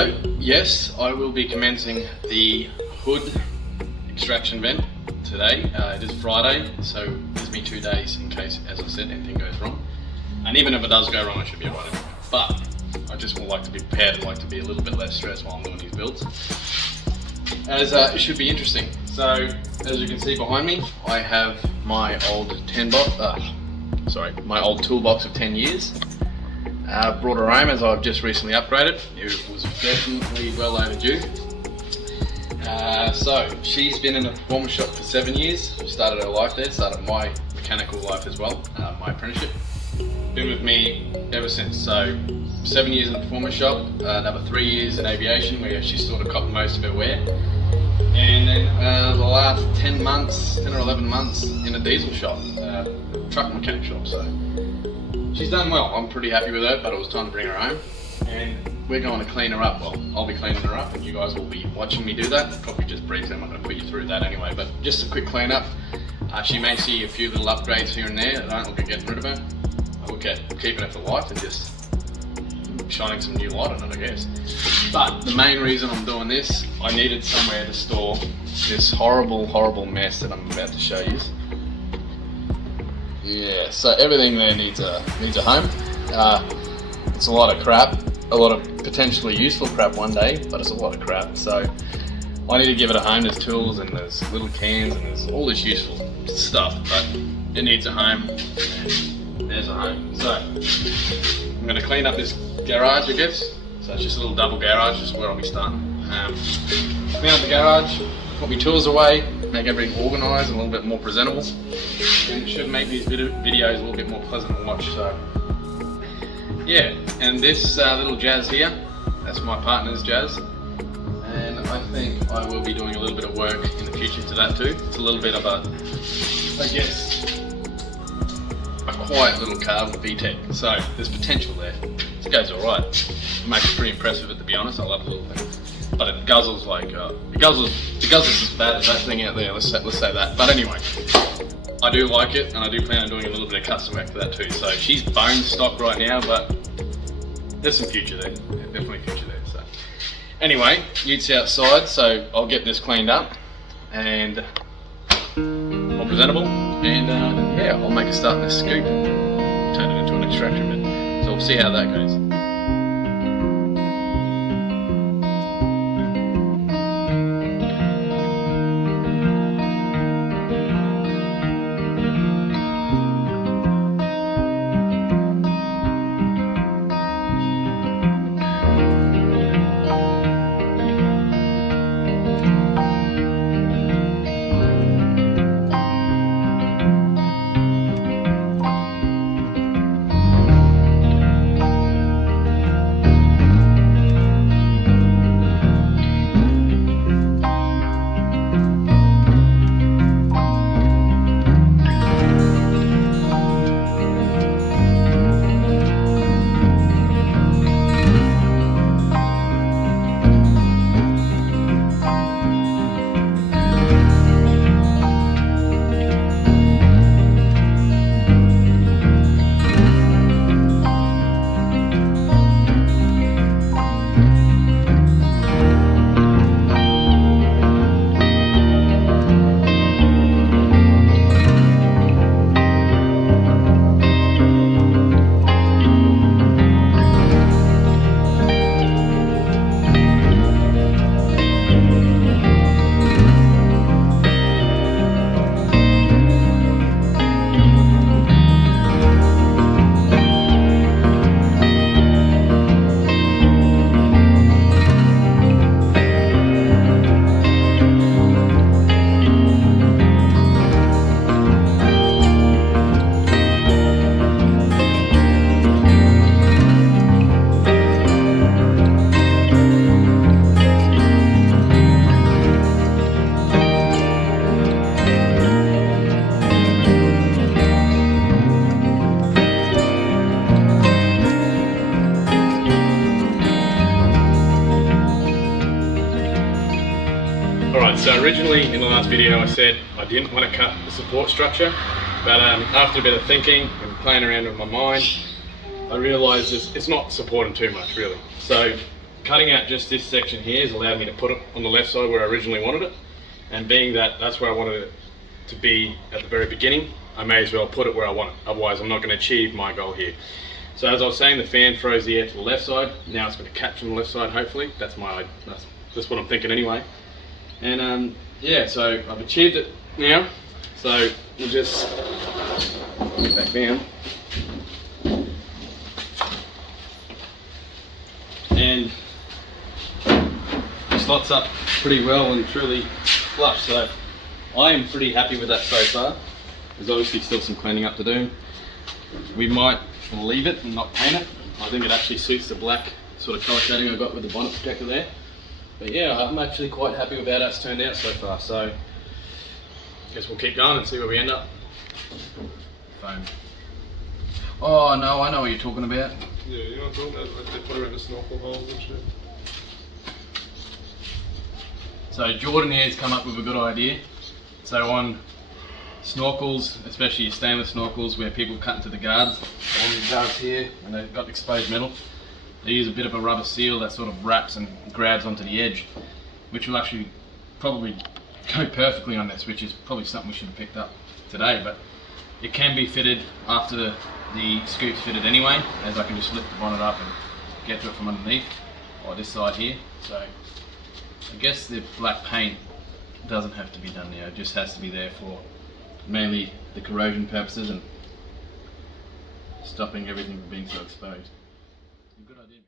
So yes, I will be commencing the hood extraction vent today. It is Friday, so it gives me 2 days in case, as I said, anything goes wrong. And even if it does go wrong, I should be alright. But I just would like to be prepared and like to be a little bit less stressed while I'm doing these builds, as it should be interesting. So as you can see behind me, I have my old my old toolbox of 10 years. Brought her home as I've just recently upgraded. It was definitely well overdue. So she's been in a performance shop for 7 years. Started her life there, started my mechanical life as well, my apprenticeship. Been with me ever since. So 7 years in the performance shop, another 3 years in aviation where she sort of copped most of her wear. And then the last 10 or 11 months in a diesel shop, truck mechanic shop. So she's done well. I'm pretty happy with her, but it was time to bring her home. And we're going to clean her up. Well, I'll be cleaning her up and you guys will be watching me do that. Probably just briefly, I'm not going to put you through that anyway, but just a quick clean up. She may see a few little upgrades here and there. I don't look at getting rid of her. I look at keeping her for life and just shining some new light on it, I guess. But the main reason I'm doing this, I needed somewhere to store this horrible mess that I'm about to show you. Yeah, so everything there needs a home. It's a lot of crap, a lot of potentially useful crap one day, but it's a lot of crap. So I need to give it a home. There's tools and there's little cans and there's all this useful stuff, but it needs a home. And there's a home. So I'm going to clean up this garage, I guess. So it's just a little double garage, just where I'll be starting. Clean up the garage, put my tools away, make everything organised and a little bit more presentable. And it should make these videos a little bit more pleasant to watch. So yeah, and this little Jazz here, that's my partner's Jazz. And I think I will be doing a little bit of work in the future to that too. It's a little bit of a, I guess, a quiet little car with VTEC, so there's potential there. This goes alright. It makes it pretty impressive, to be honest. I love the little thing, but it guzzles like it guzzles as bad as that thing out there. Let's say that. But anyway, I do like it, and I do plan on doing a little bit of custom work for that too. So she's bone stock right now, but there's some future there. Yeah, definitely future there. So anyway, Utes outside, so I'll get this cleaned up and more presentable. And yeah, I'll make a start in this scoop, turn it into an extraction bit. So we'll see how that goes. So originally in the last video I said I didn't want to cut the support structure, but after a bit of thinking and playing around with my mind, I realised it's not supporting too much really. So cutting out just this section here has allowed me to put it on the left side where I originally wanted it, and being that that's where I wanted it to be at the very beginning, I may as well put it where I want it, otherwise I'm not going to achieve my goal here. So as I was saying, the fan throws the air to the left side. Now it's going to catch on the left side, hopefully. That's what I'm thinking anyway. And yeah, so I've achieved it now. So we'll just get back down. And it slots up pretty well and truly flush. So I am pretty happy with that so far. There's obviously still some cleaning up to do. We might leave it and not paint it. I think it actually suits the black sort of colour shading I got with the bonnet protector there. But yeah, I'm actually quite happy with how that's turned out so far. So I guess we'll keep going and see where we end up. Foam. Oh no, I know what you're talking about. Yeah, you know what I'm talking about? Like they put around the snorkel holes and shit. So Jordan here's come up with a good idea. So on snorkels, especially your stainless snorkels where people cut into the guards, on the guards here, and they've got exposed metal, they use a bit of a rubber seal that sort of wraps and grabs onto the edge, which will actually probably go perfectly on this, which is probably something we should have picked up today, but it can be fitted after the scoop's fitted anyway, as I can just lift the bonnet up and get to it from underneath, or this side here. So I guess the black paint doesn't have to be done now, it just has to be there for mainly the corrosion purposes and stopping everything from being so exposed. Good idea.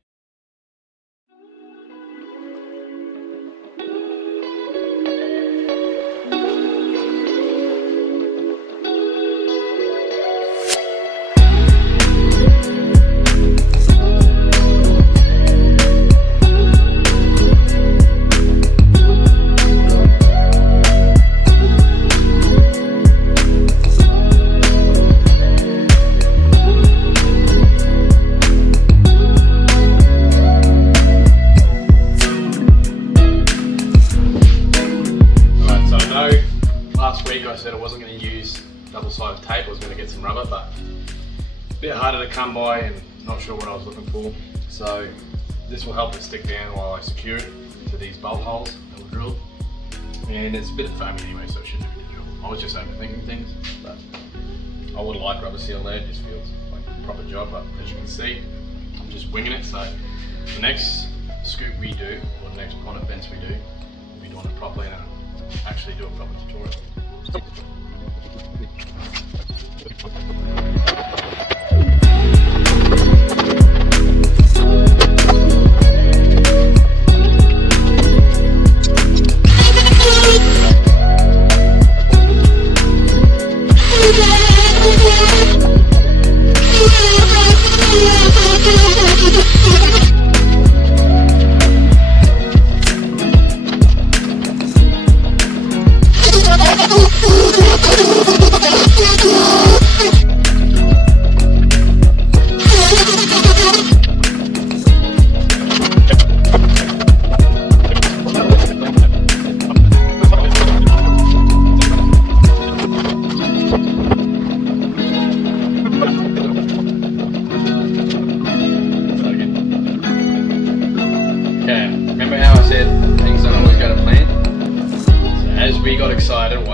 I said I wasn't going to use double-sided tape, I was going to get some rubber, but a bit harder to come by and not sure what I was looking for. So this will help it stick down while I secure it to these bolt holes that were drilled. And it's a bit foamy anyway, so it shouldn't be the drill. I was just overthinking things, but I would like rubber seal there, it just feels like a proper job, but as you can see, I'm just winging it. So the next scoop we do, or the next bonnet fence we do, we'll be doing it properly and actually do a proper tutorial.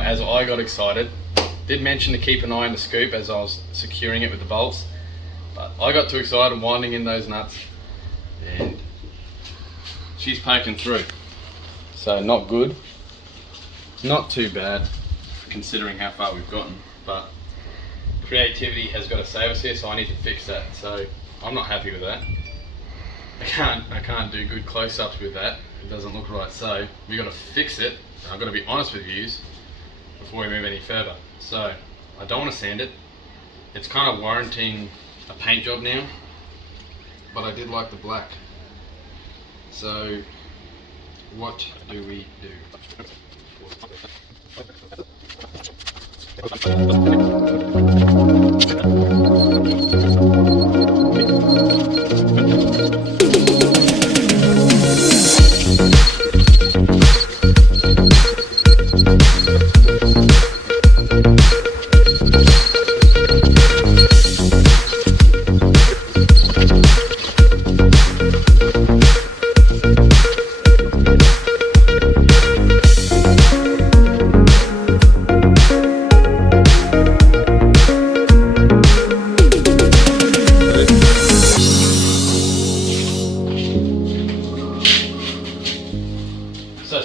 As I got excited, did mention to keep an eye on the scoop as I was securing it with the bolts, but I got too excited winding in those nuts and she's poking through. So not good, not too bad considering how far we've gotten, but creativity has got to save us here, so I need to fix that. So I'm not happy with that. I can't do good close-ups with that, it doesn't look right, so we got to fix it. I've got to be honest with you before we move any further. So I don't want to sand it. It's kind of warranting a paint job now, but I did like the black. So what do we do?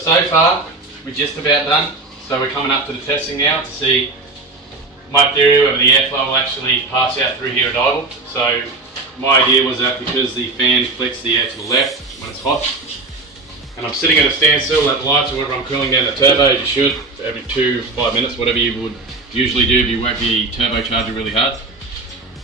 So far, we're just about done. So we're coming up to the testing now to see my theory whether the airflow will actually pass out through here at idle. So my idea was that because the fan flicks the air to the left when it's hot, and I'm sitting at a standstill at the lights or whatever, I'm cooling down the turbo as you should, every 2-5 minutes, whatever you would usually do if you work the turbocharger really hard.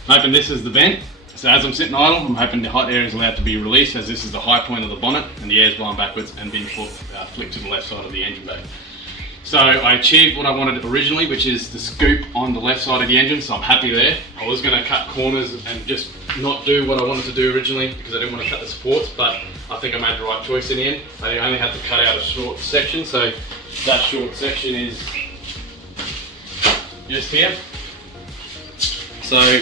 I'm hoping this is the vent. So as I'm sitting idle, I'm hoping the hot air is allowed to be released, as this is the high point of the bonnet and the air is blowing backwards and being flicked to the left side of the engine bay. So I achieved what I wanted originally, which is the scoop on the left side of the engine, so I'm happy there. I was going to cut corners and just not do what I wanted to do originally because I didn't want to cut the supports, but I think I made the right choice in the end. I only had to cut out a short section, so that short section is just here. So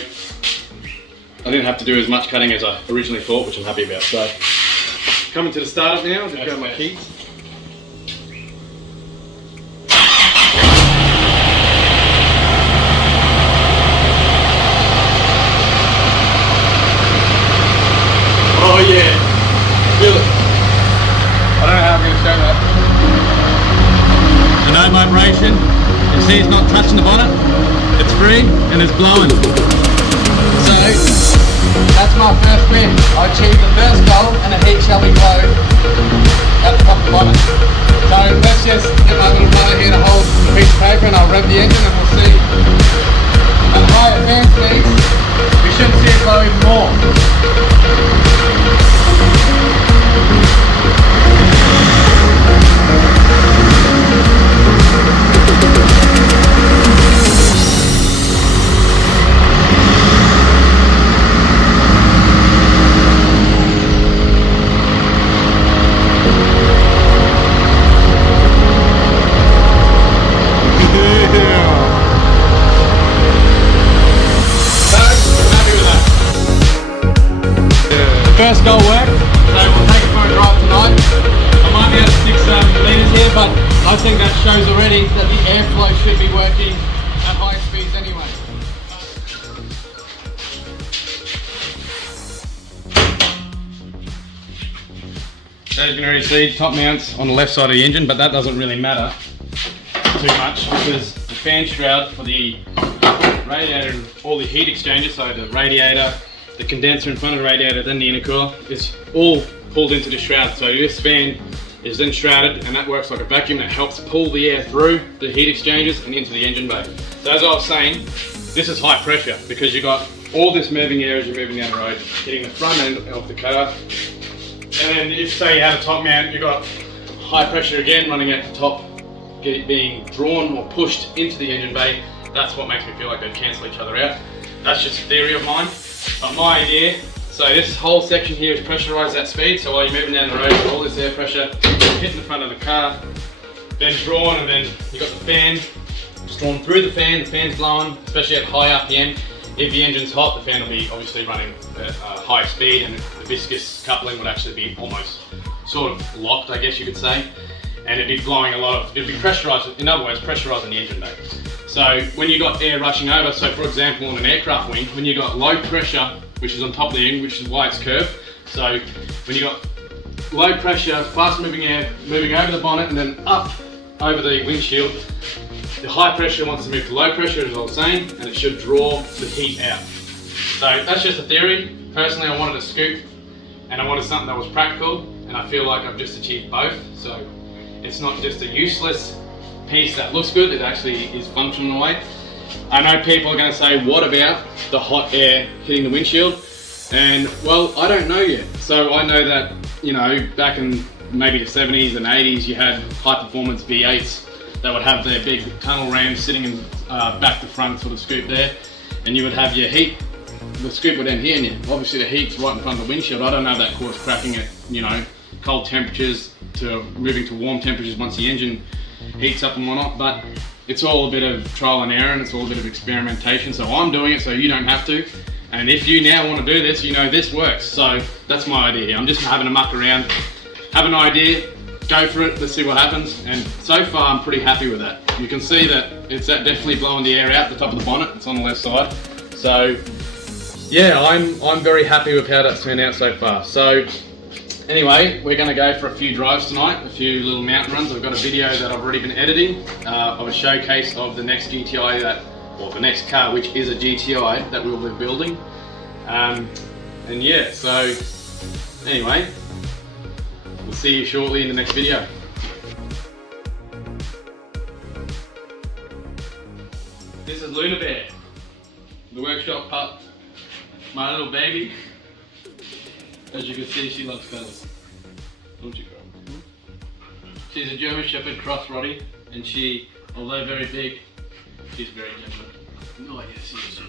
I didn't have to do as much cutting as I originally thought, which I'm happy about. So coming to the startup now, I'll just grab my keys. Oh yeah, feel it. I don't know how I'm going to show that. So no vibration. You see it's not touching the bonnet. It's free and it's blowing. So that's my first win. I achieved the first goal and the heat shall be blown at the top of the bonnet. So let's just get my little brother here to hold the piece of paper and I'll rev the engine and we'll see. At higher fan speeds, we should see it blow even more. First goal worked, so we'll take it for a drive tonight. I might be able to stick some meters here, but I think that shows already that the airflow should be working at high speeds anyway. So as you can already see, top mounts on the left side of the engine, but that doesn't really matter too much because the fan shroud for the radiator and all the heat exchangers, so the radiator, the condenser in front of the radiator, then the intercooler, is all pulled into the shroud. So this fan is then shrouded and that works like a vacuum that helps pull the air through the heat exchangers and into the engine bay. So as I was saying, this is high pressure because you've got all this moving air as you're moving down the road, hitting the front end of the car. And then if say you have a top mount, you've got high pressure again running out the top, being drawn or pushed into the engine bay. That's what makes me feel like they cancel each other out. That's just a theory of mine. But my idea, so this whole section here is pressurized at speed, so while you're moving down the road, all this air pressure hitting the front of the car, then drawn, and then you've got the fan, it's drawn through the fan's blowing, especially at high RPM. If the engine's hot, the fan will be obviously running at high speed, and the viscous coupling would actually be almost sort of locked, I guess you could say, and it'd be blowing a lot of, it'd be pressurized, in other words, pressurizing the engine bay. So when you got air rushing over, so for example on an aircraft wing, when you got low pressure, which is on top of the wing, which is why it's curved. So when you got low pressure, fast moving air moving over the bonnet and then up over the windshield, the high pressure wants to move to low pressure, as I was saying, and it should draw the heat out. So that's just a theory. Personally, I wanted a scoop and I wanted something that was practical, and I feel like I've just achieved both. So it's not just a useless piece that looks good, it actually is functional in a way. I know people are going to say, what about the hot air hitting the windshield? And well, I don't know yet. So I know that, you know, back in maybe the 70s and 80s, you had high performance V8s that would have their big tunnel rams sitting in back to front sort of scoop there, and you would have your heat, the scoop would end here, and obviously the heat's right in front of the windshield. I don't know if that caused cracking at, you know, cold temperatures to moving to warm temperatures once the engine heats up and whatnot, but it's all a bit of trial and error and it's all a bit of experimentation. So I'm doing it so you don't have to, and if you now want to do this, you know this works. So that's my idea. I'm just having a muck around, have an idea, go for it, let's see what happens, and so far I'm pretty happy with that. You can see that it's definitely blowing the air out the top of the bonnet. It's on the left side. So yeah, I'm very happy with how that's turned out so far. So Anyway, we're going to go for a few drives tonight, a few little mountain runs. I've got a video that I've already been editing of a showcase of the next GTI or the next car, which is a GTI that we'll be building. And yeah, so anyway, we'll see you shortly in the next video. This is Luna Bear, the workshop pup, my little baby. As you can see, she loves colours. Don't you, girl? She's a German Shepherd cross Roddy, and she, although very big, she's very gentle. Oh yes, she is.